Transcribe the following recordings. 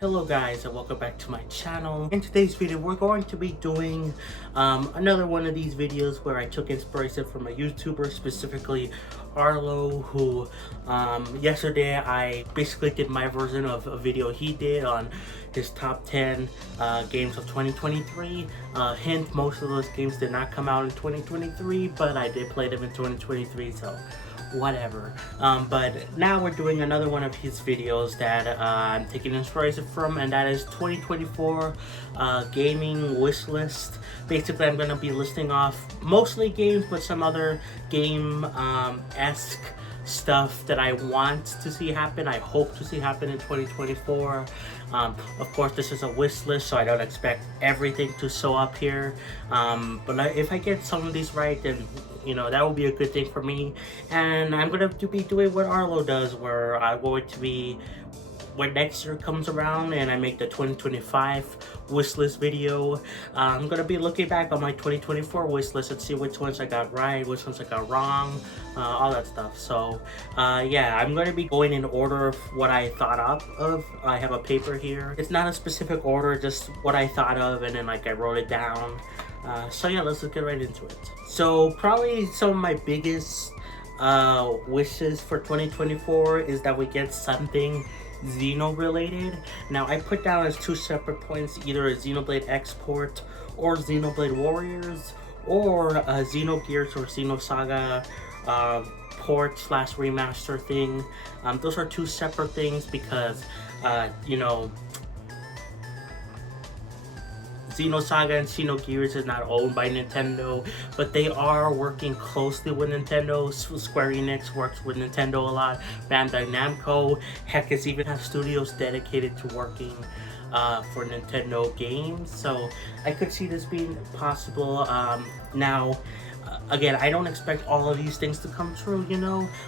Hello guys and welcome back to my channel. In today's video we're going to be doing another one of these videos where I took inspiration from a YouTuber, specifically Arlo, who yesterday I basically did my version of a video he did on his top 10 games of 2023. Hint, most of those games did not come out in 2023, but I did play them in 2023, so whatever. But now we're doing another one of his videos that I'm taking inspiration from, and that is 2024 Gaming Wishlist. Basically, I'm going to be listing off mostly games, but some other game-esque stuff that I want to see happen, I hope to see happen in 2024. Of course, this is a wish list, so I don't expect everything to show up here. But if I get some of these right, then that will be a good thing for me. And I'm going to be doing what Arlo does, where I'm going to be, when next year comes around and I make the 2025 wishlist video, I'm going to be looking back on my 2024 wishlist and see which ones I got right, which ones I got wrong, all that stuff. So yeah, I'm going to be going in order of what I thought up of. I have a paper here. It's not a specific order, just what I thought of, and then I wrote it down. So yeah, let's get right into it. So probably some of my biggest wishes for 2024 is that we get something Xeno related. Now I put down as two separate points, either a Xenoblade Export or Xenoblade Warriors, or a Xenogears or Xenosaga port / remaster thing. Those are two separate things because Xenosaga and Xenogears is not owned by Nintendo, but they are working closely with Nintendo. Square Enix works with Nintendo a lot. Bandai Namco, heck, is even have studios dedicated to working for Nintendo games. So I could see this being possible. Now, again, I don't expect all of these things to come true,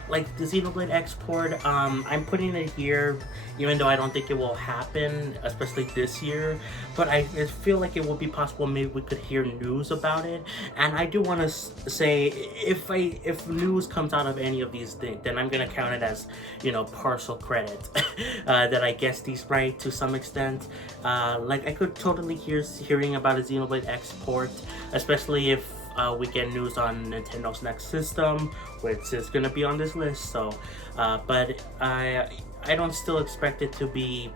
like the Xenoblade Export. I'm putting it here even though I don't think it will happen, especially this year, but I feel like it will be possible. Maybe we could hear news about it. And I do want to say, if news comes out of any of these things, then I'm gonna count it as partial credit that I guessed these right to some extent. Like, I could totally hearing about a Xenoblade Export, especially if we get news on Nintendo's next system, which is gonna be on this list. So but I don't still expect it to be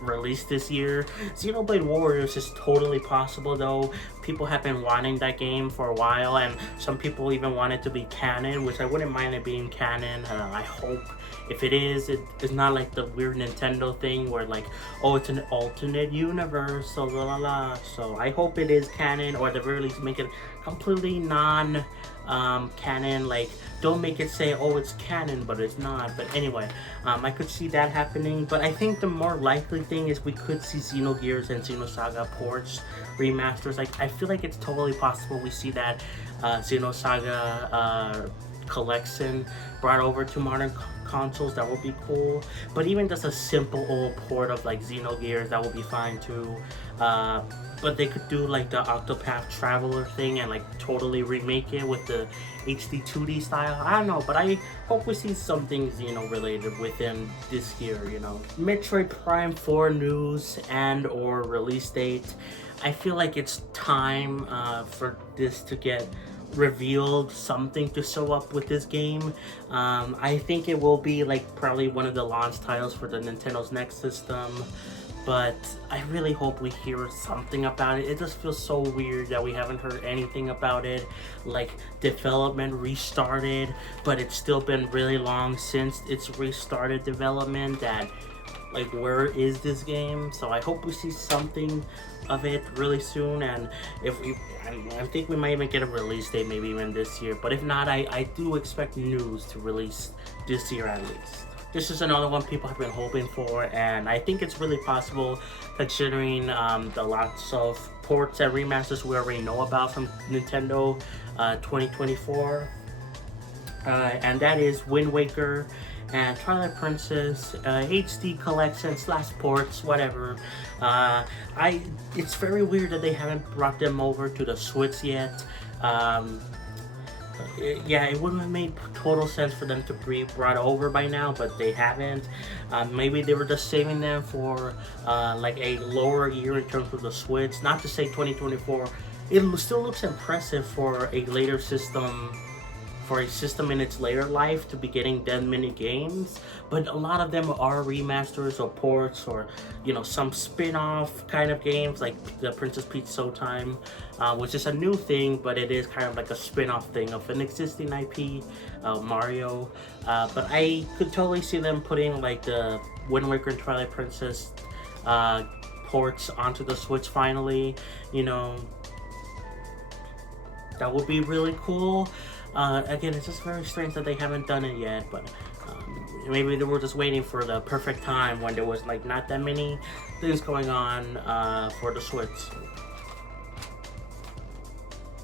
released this year. Xenoblade Warriors is totally possible though. People have been wanting that game for a while, and some people even want it to be canon, which I wouldn't mind it being canon. I hope if it is, it's not like the weird Nintendo thing where like, oh, it's an alternate universe, so la la la. So I hope it is canon, or at the very least make it completely non canon. Like, don't make it say, oh, it's canon, but it's not. But anyway, I could see that happening. But I think the more likely thing is we could see Xenogears and Xenosaga ports, remasters. Like, I feel like it's totally possible we see that Xenosaga collection brought over to modern consoles. That would be cool. But even just a simple old port of like Xenogears, that would be fine too. But they could do like the Octopath Traveler thing and like totally remake it with the HD 2D style. I don't know, but I hope we see something related within this year. Metroid Prime 4 news and or release date. I feel like it's time for this to get revealed, something to show up with this game. I think it will be like probably one of the launch titles for the Nintendo's next system, but I really hope we hear something about it. It just feels so weird that we haven't heard anything about it. Like, development restarted, but it's still been really long since it's restarted development. That, like, where is this game? So I hope we see something of it really soon, and I think we might even get a release date, maybe even this year. But if not, I do expect news to release this year at least. This is another one people have been hoping for, and I think it's really possible considering the lots of ports and remasters we already know about from Nintendo 2024. And that is Wind Waker and Twilight Princess HD collection / ports, whatever. It's very weird that they haven't brought them over to the Switch yet. yeah, it wouldn't have made total sense for them to be brought over by now, but they haven't. Maybe they were just saving them for like a lower year in terms of the Switch. Not to say 2024, it still looks impressive for a later system, for a system in its later life to be getting that many games, but a lot of them are remasters or ports, or some spin-off kind of games like the Princess Peach Showtime, which is a new thing, but it is kind of like a spin-off thing of an existing IP, Mario. But I could totally see them putting like the Wind Waker and Twilight Princess ports onto the Switch finally. That would be really cool. Again, it's just very strange that they haven't done it yet, but maybe they were just waiting for the perfect time when there was like not that many things going on for the Switch.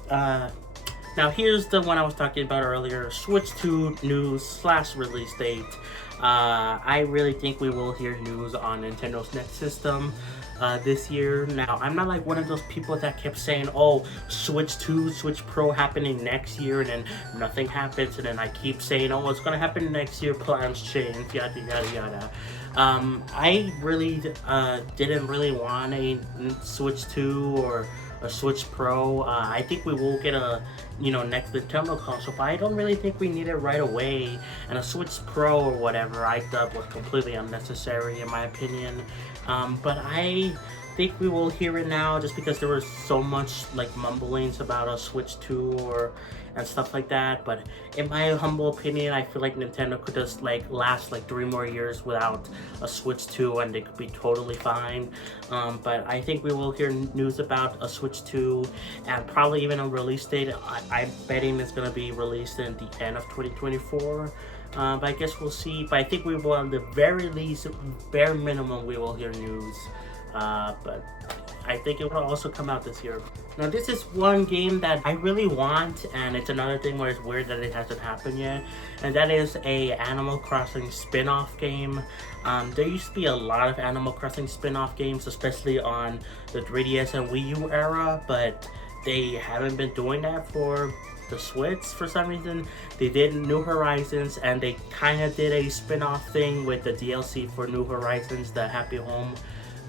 Now here's the one I was talking about earlier, Switch 2 news / release date. I really think we will hear news on Nintendo's next system this year. Now, I'm not like one of those people that kept saying, oh, Switch 2, Switch Pro happening next year, and then nothing happens, and then I keep saying, oh, it's gonna happen next year, plans change, yada yada yada. I really didn't really want a Switch 2 or a Switch Pro. I think we will get a next Nintendo console, but I don't really think we need it right away. And a Switch Pro or whatever, I thought was completely unnecessary in my opinion. But I think we will hear it now, just because there was so much like mumblings about a Switch 2 and stuff like that. But in my humble opinion, I feel like Nintendo could just like last like 3 more years without a Switch 2 and they could be totally fine. But I think we will hear news about a Switch 2 and probably even a release date. I'm betting it's going to be released in the end of 2024. But I guess we'll see. But I think we will, at the very least, bare minimum, we will hear news. But I think it will also come out this year. Now, this is one game that I really want, and it's another thing where it's weird that it hasn't happened yet, and that is a Animal Crossing spin-off game. There used to be a lot of Animal Crossing spin-off games, especially on the 3DS and Wii U era, but they haven't been doing that for the Switch for some reason. They did New Horizons, and they kind of did a spin-off thing with the DLC for New Horizons, the Happy Home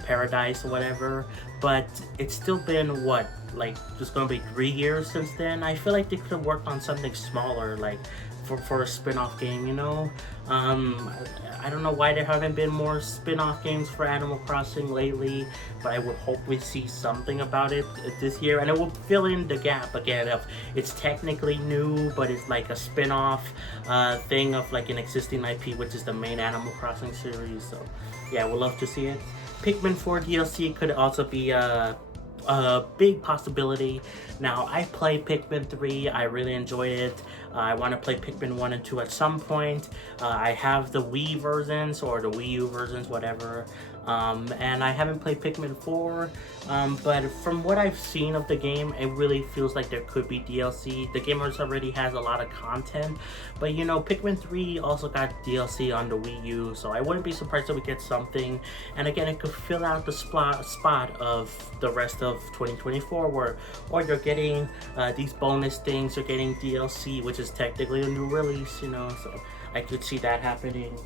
Paradise or whatever, but it's still been what, like just gonna be 3 years since then. I feel like they could have worked on something smaller, like for a spin-off game, I don't know why there haven't been more spin-off games for Animal Crossing lately, but I would hope we see something about it this year, and it will fill in the gap again of it's technically new, but it's like a spin-off thing of like an existing IP, which is the main Animal Crossing series. So yeah, we'd love to see it. Pikmin 4 DLC could also be a big possibility. Now, I played Pikmin 3, I really enjoyed it. I want to play Pikmin 1 and 2 at some point. I have the Wii versions or the Wii U versions, whatever. And I haven't played Pikmin 4, but from what I've seen of the game, it really feels like there could be DLC. The game already has a lot of content, but Pikmin 3 also got DLC on the Wii U, so I wouldn't be surprised if we get something. And again, it could fill out the spot of the rest of 2024, or you're getting these bonus things, you're getting DLC, which is technically a new release, so I could see that happening.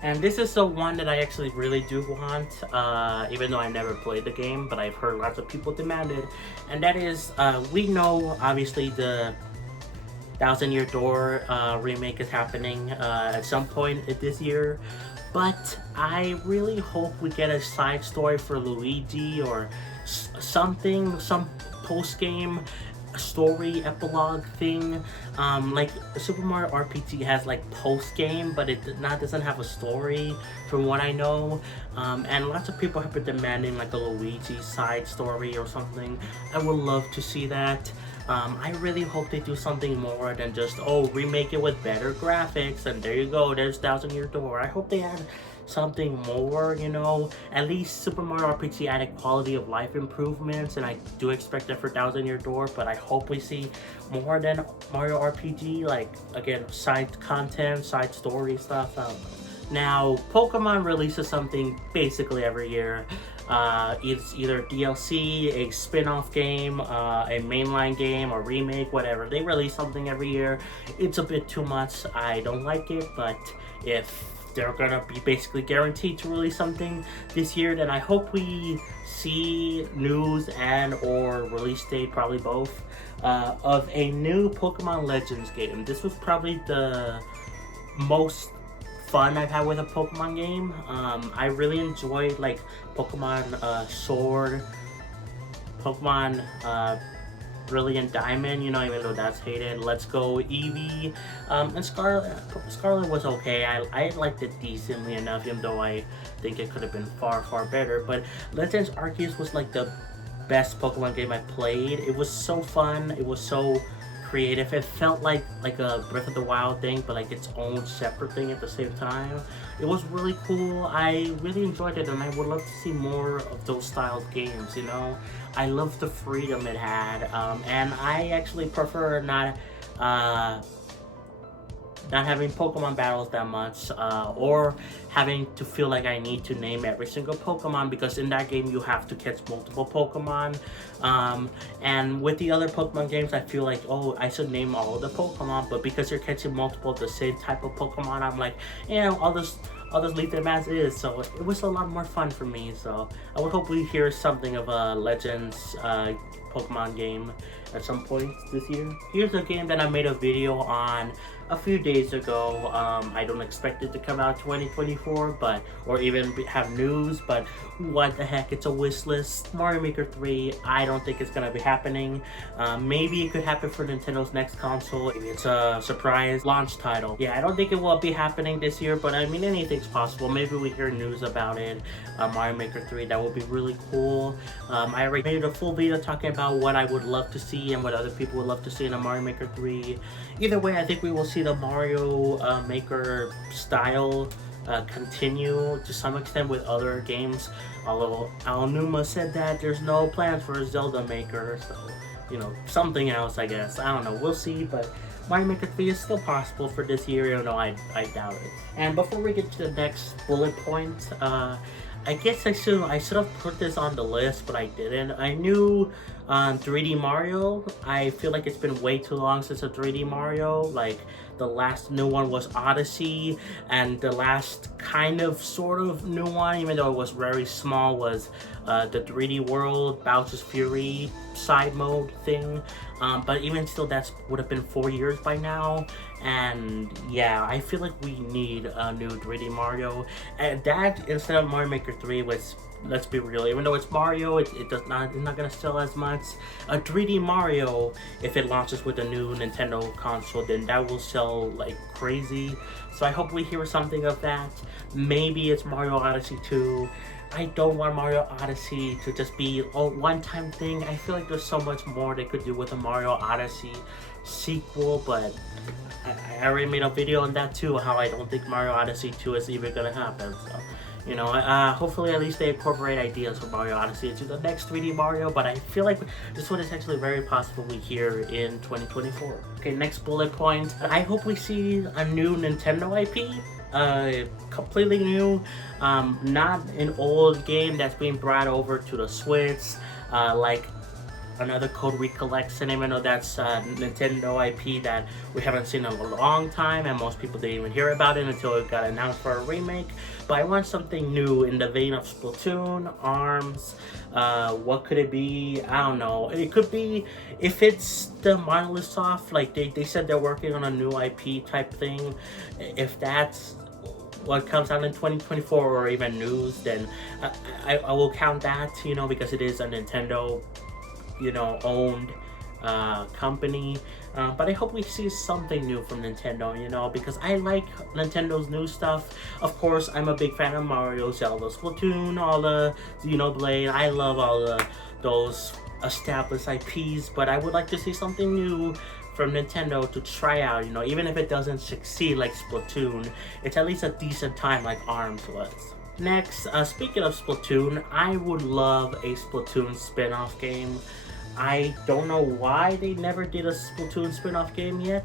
And this is the one that I actually really do want, even though I never played the game, but I've heard lots of people demand it. And that is, we know, obviously, the Thousand Year Door remake is happening at some point this year. But I really hope we get a side story for Luigi or something, some post-game story epilogue thing. Like Super Mario RPG has like post-game, but it doesn't have a story from what I know, and lots of people have been demanding like a Luigi side story or something. I would love to see that. I really hope they do something more than just, oh, remake it with better graphics and there you go, there's Thousand Year Door. I hope they add something more, at least Super Mario RPG added quality of life improvements, and I do expect that for Thousand Year Door, but I hope we see more than Mario RPG, like, again, side content, side story stuff. Now, Pokemon releases something basically every year. It's either DLC, a spin-off game, a mainline game, a remake, whatever. They release something every year. It's a bit too much. I don't like it, but if they're gonna be basically guaranteed to release something this year, then I hope we see news and or release date, probably both, of a new Pokemon Legends game. This was probably the most fun I've had with a Pokemon game. I really enjoyed like Pokemon Sword, Pokemon Brilliant Diamond, you know, even though that's hated. Let's Go Eevee, and Scarlet was okay. I liked it decently enough, even though I think it could have been far better. But Legends Arceus was like the best Pokemon game I played. It was so fun. It was so creative. It felt like a Breath of the Wild thing, but like its own separate thing at the same time. It was really cool. I really enjoyed it, and I would love to see more of those styled games, you know. I love the freedom it had, and I actually prefer not having Pokemon battles that much, or having to feel like I need to name every single Pokemon, because in that game you have to catch multiple Pokemon. And with the other Pokemon games, I feel like, oh, I should name all of the Pokemon, but because you're catching multiple of the same type of Pokemon, I'm like, I'll just leave them as is. So it was a lot more fun for me. So I would hope we hear something of a Legends Pokemon game at some point this year. Here's a game that I made a video on a few days ago. I don't expect it to come out 2024, but or even have news, but what the heck, it's a wish list. Mario Maker 3, I don't think it's gonna be happening. Maybe it could happen for Nintendo's next console. Maybe it's a surprise launch title. Yeah, I don't think it will be happening this year, but I mean, anything's possible. Maybe we hear news about it. Mario Maker 3, that would be really cool. I already made a full video talking about what I would love to see and what other people would love to see in a Mario Maker 3. Either way, I think we will see the Mario Maker style continue to some extent with other games, although Aonuma said that there's no plans for a Zelda Maker, so, you know, something else, I guess. I don't know, we'll see, but Mario Maker 3 is still possible for this year, even though I doubt it. And before we get to the next bullet point, I guess I should have put this on the list, but I didn't. I knew 3D Mario. I feel like it's been way too long since a 3D Mario. Like, the last new one was Odyssey, and the last kind of sort of new one, even though it was very small, was the 3D World Bowser's Fury side mode thing. But even still, that would have been 4 years by now. And yeah, I feel like we need a new 3D Mario. And that, instead of Mario Maker 3, was, let's be real, even though it's Mario, it's not gonna sell as much. A 3D Mario, if it launches with a new Nintendo console, then that will sell like crazy. So I hope we hear something of that. Maybe it's Mario Odyssey 2. I don't want Mario Odyssey to just be a one-time thing. I feel like there's so much more they could do with a Mario Odyssey sequel, but I already made a video on that too, how I don't think Mario Odyssey 2 is even gonna happen. So, you know, hopefully at least they incorporate ideas from Mario Odyssey into the next 3D Mario, but I feel like this one is actually very possible we hear in 2024. Okay, next bullet point. I hope we see a new Nintendo IP. Completely new, not an old game that's being brought over to the Switch, like another Code Recollection, even though that's Nintendo IP that we haven't seen in a long time, and most people didn't even hear about it until it got announced for a remake. But I want something new in the vein of Splatoon, ARMS. What could it be? I don't know. It could be, if it's the Monolith Soft, like they said they're working on a new IP type thing. If that's what comes out in 2024 or even news, then I will count that, you know, because it is a Nintendo, you know, owned company. But I hope we see something new from Nintendo, you know, because I like Nintendo's new stuff. Of course, I'm a big fan of Mario, Zelda, Splatoon, all the Xenoblade. I love all those established IPs, but I would like to see something new from Nintendo to try out, you know, even if it doesn't succeed like Splatoon, it's at least a decent time like ARMS was. Next, speaking of Splatoon, I would love a Splatoon spin-off game. I don't know why they never did a Splatoon spin-off game yet,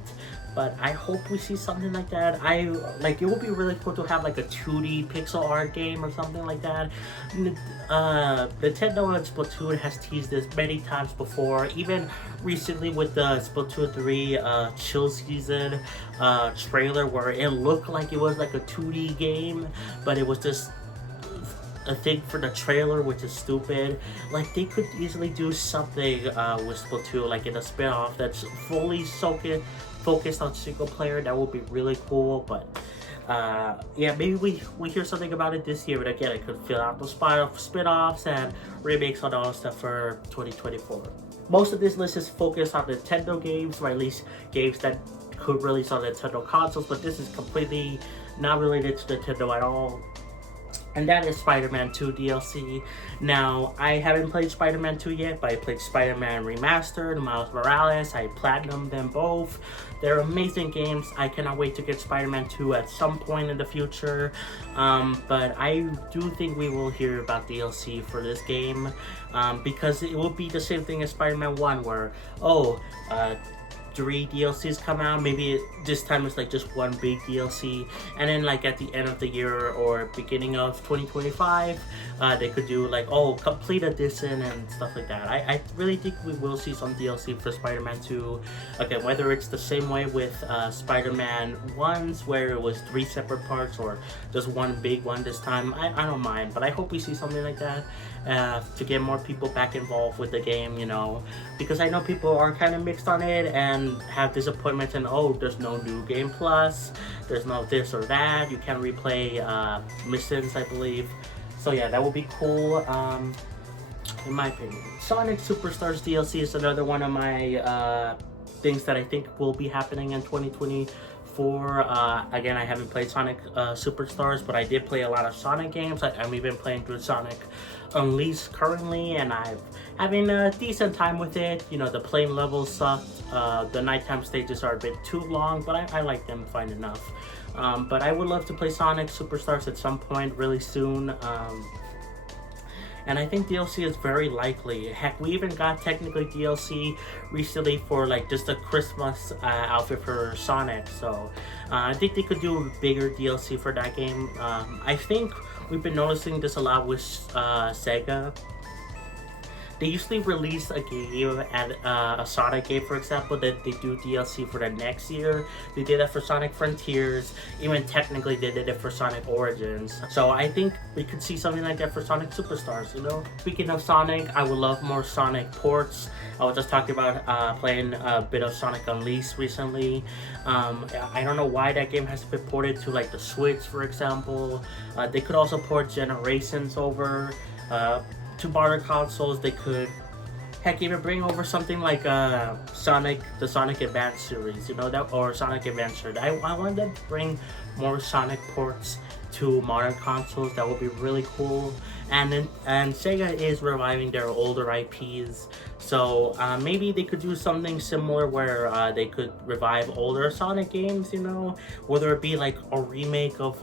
but I hope we see something like that. It would be really cool to have like a 2D pixel art game or something like that. Nintendo and Splatoon has teased this many times before, even recently with the Splatoon 3 chill season trailer, where it looked like it was like a 2D game, but it was just a thing for the trailer, which is stupid. Like, they could easily do something with Splatoon, like in a spin-off that's fully focused on single player. That would be really cool. But yeah, maybe we hear something about it this year, but again, it could fill out the spin-offs and remakes on all stuff for 2024. Most of this list is focused on Nintendo games, or at least games that could release on Nintendo consoles, but this is completely not related to Nintendo at all. And that is Spider-Man 2 DLC. Now, I haven't played Spider-Man 2 yet, but I played Spider-Man Remastered, Miles Morales. I platinumed them both. They're amazing games. I cannot wait to get Spider-Man 2 at some point in the future. But I do think we will hear about DLC for this game, because it will be the same thing as Spider-Man 1, where, 3 DLCs come out. Maybe this time it's like just one big DLC, and then like at the end of the year or beginning of 2025, they could do like, complete edition and stuff like that. I really think we will see some DLC for Spider-Man 2. Again, whether it's the same way with Spider-Man 1's, where it was 3 separate parts, or just one big one this time, I don't mind, but I hope we see something like that to get more people back involved with the game, because I know people are kind of mixed on it and have disappointments, and there's no new Game Plus, there's no this or that, you can't replay missions, I believe. So yeah, that would be cool, in my opinion. Sonic Superstars DLC is another one of my things that I think will be happening in 2024. Again, I haven't played Sonic Superstars, but I did play a lot of Sonic games. I'm even playing through Sonic Unleashed currently, and I'm having a decent time with it. The plane levels sucked. The nighttime stages are a bit too long, but I like them fine enough. But I would love to play Sonic Superstars at some point really soon. And I think DLC is very likely. Heck, we even got technically DLC recently for like just a Christmas outfit for Sonic. So I think they could do a bigger DLC for that game. I think we've been noticing this a lot with Sega. They usually release a game at a Sonic game, for example, that they do DLC for the next year. They did that for Sonic Frontiers. Even technically they did it for Sonic Origins. So I think we could see something like that for Sonic Superstars, Speaking of Sonic, I would love more Sonic ports. I was just talking about playing a bit of Sonic Unleashed recently. I don't know why that game has been ported to like the Switch, for example. They could also port Generations over to modern consoles. They could, heck, even bring over something like the Sonic Advance series, or Sonic Adventure. I want them to bring more Sonic ports to modern consoles. That would be really cool. And Sega is reviving their older IPs, so maybe they could do something similar where they could revive older Sonic games, whether it be like a remake of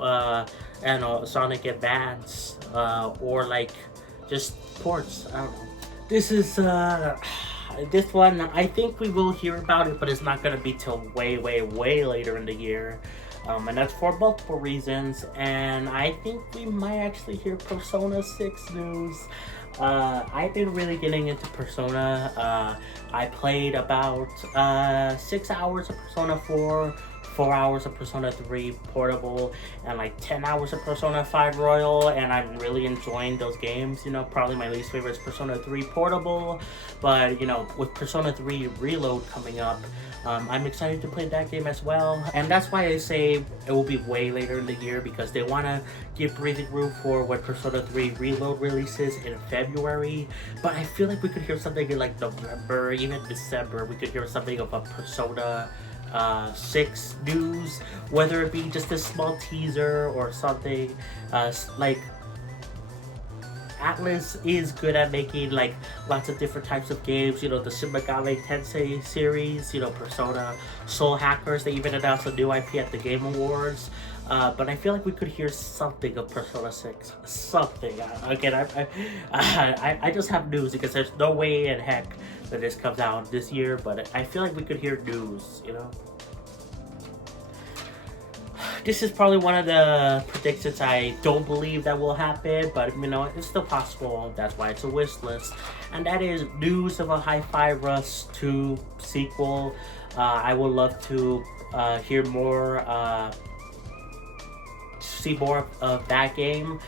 Sonic Advance, or like just ports. I don't know. This is this one, I think we will hear about it, but it's not going to be till way later in the year. And that's for multiple reasons, and I think we might actually hear Persona 6 news. I've been really getting into Persona. I played about 6 hours of Persona 4, 4 hours of Persona 3 Portable, and like 10 hours of Persona 5 Royal, and I'm really enjoying those games. Probably my least favorite is Persona 3 Portable, but with Persona 3 Reload coming up, I'm excited to play that game as well. And that's why I say it will be way later in the year, because they want to give breathing room for when Persona 3 Reload releases in February. But I feel like we could hear something in like November, even December. We could hear something of a Persona 6 news, whether it be just a small teaser or something. Like, Atlas is good at making like lots of different types of games, the Shin Megami Tensei series, Persona Soul Hackers. They even announced a new IP at the Game Awards. But I feel like we could hear something of Persona 6. Something. Again, I just have news, because there's no way in heck that this comes out this year, but I feel like we could hear news, this is probably one of the predictions I don't believe that will happen, but you know, it's still possible. That's why it's a wish list. And that is news of a Hi-Fi Rush 2 sequel. I would love to hear more, see more of that game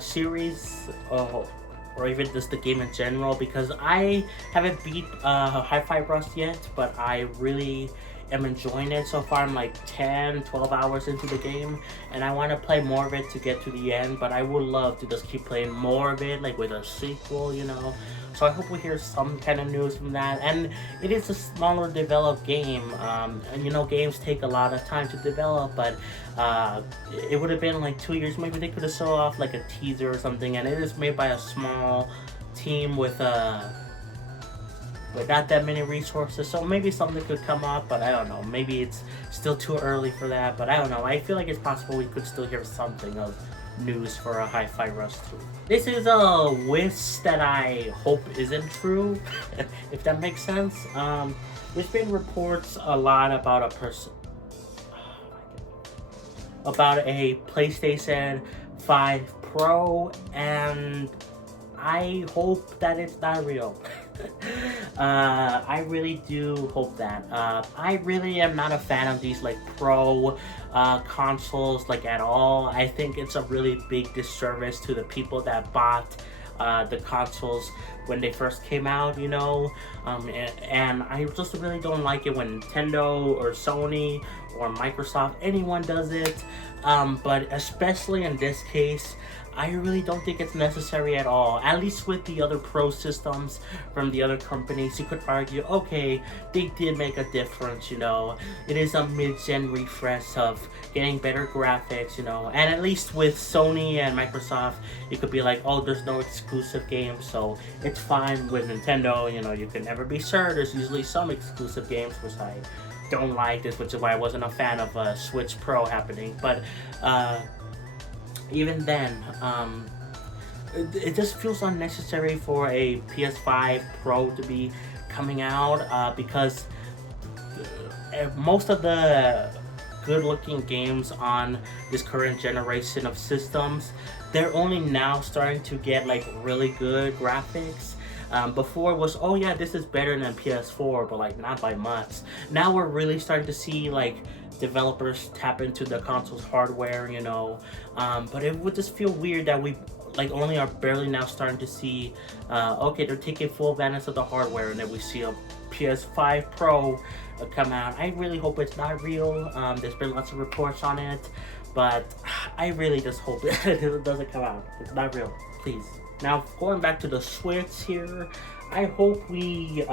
series, or even just the game in general, because I haven't beat Hi-Fi Rush yet, but I really am enjoying it so far. I'm like 10-12 hours into the game, and I want to play more of it to get to the end, but I would love to just keep playing more of it, like with a sequel, you know. So I hope we hear some kind of news from that. And it is a smaller developed game, and you know, games take a lot of time to develop, but it would have been like 2 years. Maybe they could have sold off like a teaser or something, and it is made by a small team with not that many resources, so maybe something could come up, but I don't know. Maybe it's still too early for that, but I don't know. I feel like it's possible we could still hear something of news for a Hi-Fi Rush 2. This is a wish that I hope isn't true, if that makes sense. There's been reports a lot about about a PlayStation 5 Pro, and I hope that it's not real. I really do hope that. I really am not a fan of these like pro consoles like at all. I think it's a really big disservice to the people that bought the consoles when they first came out, you know, and I just really don't like it when Nintendo or Sony or Microsoft, anyone does it, but especially in this case, I really don't think it's necessary at all. At least with the other pro systems from the other companies, you could argue, okay, they did make a difference, you know. It is a mid-gen refresh of getting better graphics, you know. And at least with Sony and Microsoft, it could be like, oh, there's no exclusive games, so it's fine. With Nintendo, you know, you can never be sure. There's usually some exclusive games, which I don't like this, which is why I wasn't a fan of Switch Pro happening. But even then, it just feels unnecessary for a PS5 Pro to be coming out, because most of the good-looking games on this current generation of systems, they're only now starting to get like really good graphics. Before it was, oh yeah, this is better than PS4, but like not by much. Now we're really starting to see like developers tap into the console's hardware, you know, but it would just feel weird that we like only are barely now starting to see, okay, they're taking full advantage of the hardware, and then we see a PS5 Pro come out. I really hope it's not real. There's been lots of reports on it, but I really just hope it doesn't come out. It's not real, please. Now, going back to the Switch here, I hope we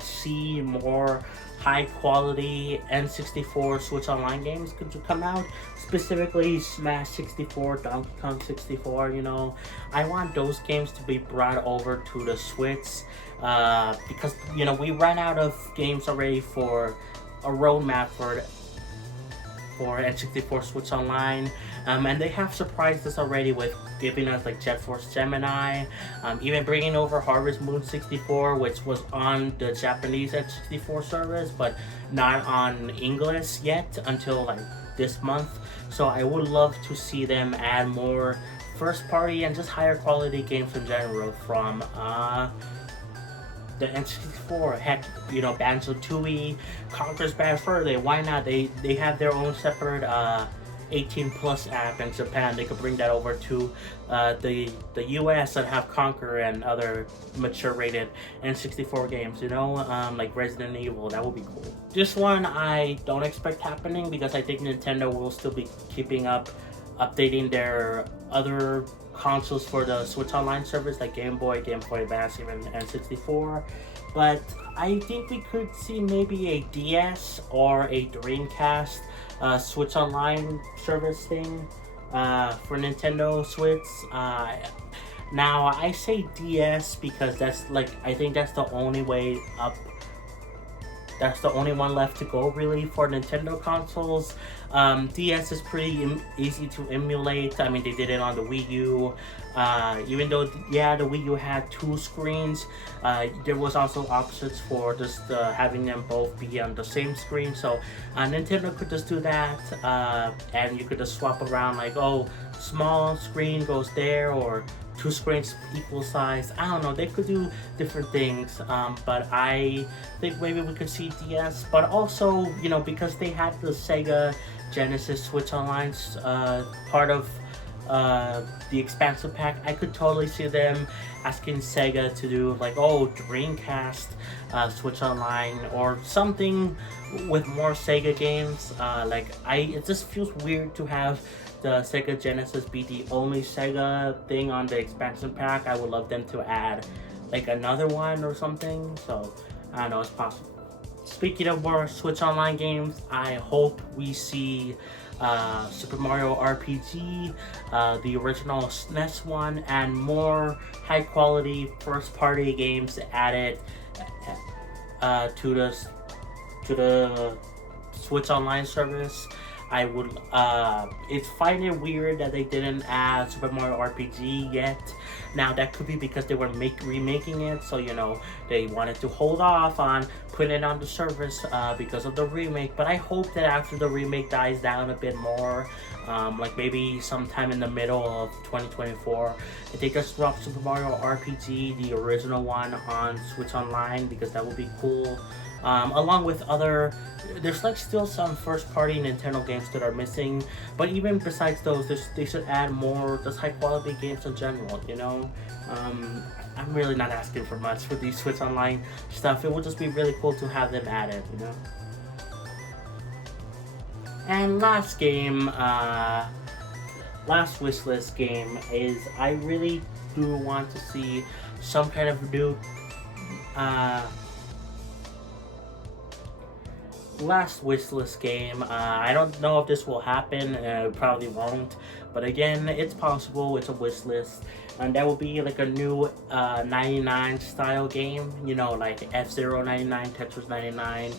see more high-quality N64 Switch Online games could come out, specifically Smash 64, Donkey Kong 64, you know. I want those games to be brought over to the Switch, because, you know, we ran out of games already for a roadmap for N64 Switch Online, and they have surprised us already with giving us like Jet Force Gemini, even bringing over Harvest Moon 64, which was on the Japanese N64 service but not on English yet until like this month. So I would love to see them add more first party and just higher quality games in general from the N64. Heck, you know, Banjo-Tooie, Conker's Bad Fur Day, why not? They have their own separate 18+ app in Japan. They could bring that over to the US and have Conker and other mature rated N64 games, you know, like Resident Evil. That would be cool. This one I don't expect happening because I think Nintendo will still be keeping up, updating their other consoles for the Switch Online service, like Game Boy, Game Boy Advance, even N64. But I think we could see maybe a DS or a Dreamcast Switch Online service thing for Nintendo Switch. Now I say DS because that's like, I think that's the only way up That's the only one left to go really for Nintendo consoles. DS is pretty easy to emulate. I mean, they did it on the Wii U. Even though, yeah, the Wii U had 2 screens, there was also options for just having them both be on the same screen. So Nintendo could just do that, and you could just swap around, like, oh, small screen goes there, or 2 screens equal size. I don't know, they could do different things, but I think maybe we could see DS. But also, you know, because they had the Sega Genesis Switch Online part of the expansive pack, I could totally see them asking Sega to do, like, oh, Dreamcast Switch Online or something with more Sega games. It just feels weird to have the Sega Genesis be the only Sega thing on the expansion pack. I would love them to add like another one or something. So I don't know, it's possible. Speaking of more Switch Online games, I hope we see Super Mario RPG, the original SNES one, and more high quality first party games added to the Switch Online service. I would it's find it weird that they didn't add Super Mario RPG yet. Now that could be because they were remaking it, so you know they wanted to hold off on putting it on the service because of the remake. But I hope that after the remake dies down a bit more, like maybe sometime in the middle of 2024, if they just drop Super Mario RPG, the original one, on Switch Online, because that would be cool. Along with other, there's like still some first party Nintendo games that are missing, but even besides those, they should add more just high quality games in general, you know. I'm really not asking for much for these Switch Online stuff. It would just be really cool to have them added, you know. And last game, last wishlist game is, I really do want to see some kind of new last wishlist game. I don't know if this will happen, it probably won't, but again, it's possible. It's a wish list, and that will be like a new 99 style game, you know, like F-Zero 99, Tetris 99,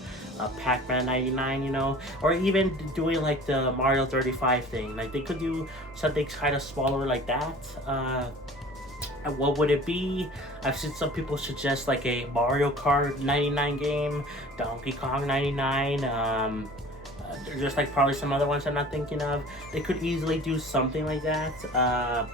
Pac-Man 99, you know, or even doing like the Mario 35 thing. Like they could do something kind of smaller like that. And what would it be? I've seen some people suggest like a Mario Kart 99 game, Donkey Kong 99, there's like probably some other ones I'm not thinking of. They could easily do something like that,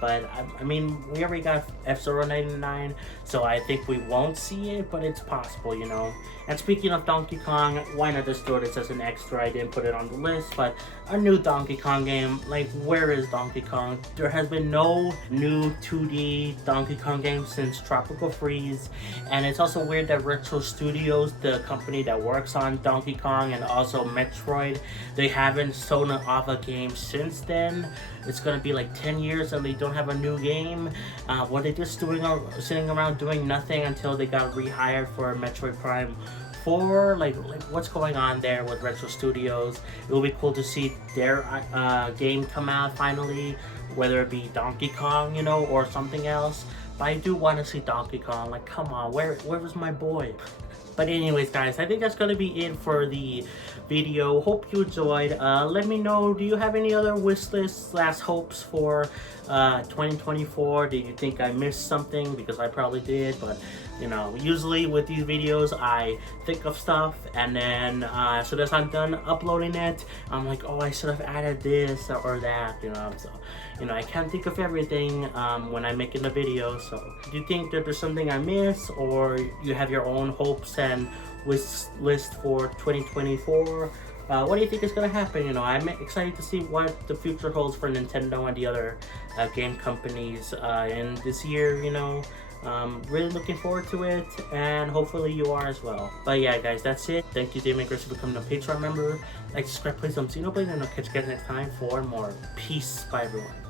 but I mean, we already got F-Zero 99, so I think we won't see it, but it's possible, you know. And speaking of Donkey Kong, why not just throw this as an extra? I didn't put it on the list, but a new Donkey Kong game. Like, where is Donkey Kong? There has been no new 2D Donkey Kong game since Tropical Freeze, and it's also weird that Retro Studios, the company that works on Donkey Kong and also Metroid, they haven't shown off a game since then. It's gonna be like 10 years and they don't have a new game. What they just doing, sitting around doing nothing until they got rehired for Metroid Prime 4? Like what's going on there with Retro Studios? It will be cool to see their game come out finally, whether it be Donkey Kong, you know, or something else. But I do want to see Donkey Kong. Like, come on, where was my boy? But anyways, guys, I think that's gonna be it for the video. Hope you enjoyed. Let me know, do you have any other wish lists / hopes for 2024? Did you think I missed something? Because I probably did, but you know, usually with these videos I think of stuff, and then as soon as I'm done uploading it, I'm like, oh, I should have added this or that, you know. So, you know, I can't think of everything when I'm making the video. So do you think that there's something I missed, or you have your own hopes and wish list for 2024? What do you think is going to happen? You know, I'm excited to see what the future holds for Nintendo and the other game companies in this year, you know. Really looking forward to it, and hopefully you are as well. But yeah, guys, that's it. Thank you, Gaming Wishlist, for becoming a Patreon member. Like, subscribe, please, and I'll catch you guys next time for more. Peace. Bye, everyone.